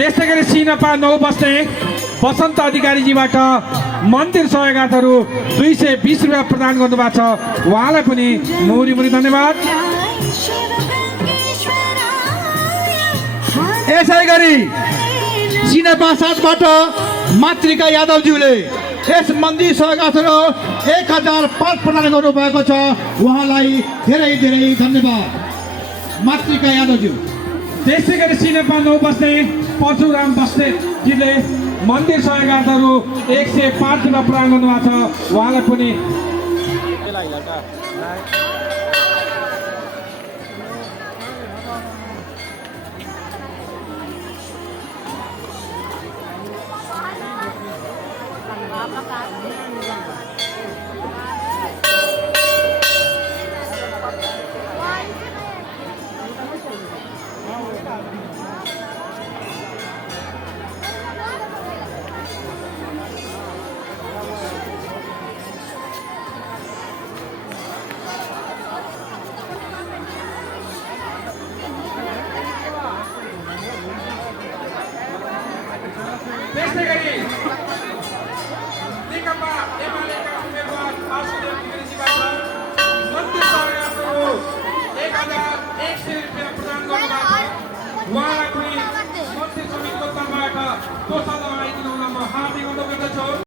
त्यस्तै गरी सिनपा 9 बस्ने बसन्त अधिकारीजीबाट मन्दिर सहयोगातहरू 220 रुपियाँ प्रदान गर्नुभएको छ। उहाँलाई पनि मुरी मुरी धन्यवाद। यसै गरी सिनेपा 7बाट मातृका यादवज्यूले यस मन्दिर सहयोगातहरू 1005 प्रदान गर्नुभएको छ। उहाँलाई धेरै धेरै धन्यवाद मातृका यादवज्यू। त्यसै गरी सिनेपा 9 बस्ने परशुराम बस्नेजीले मन्दिर सहयोगातहरू 105 रुपियाँ प्रदान गर्नुभएको छ। उहाँलाई पनि त्यस्तै गरी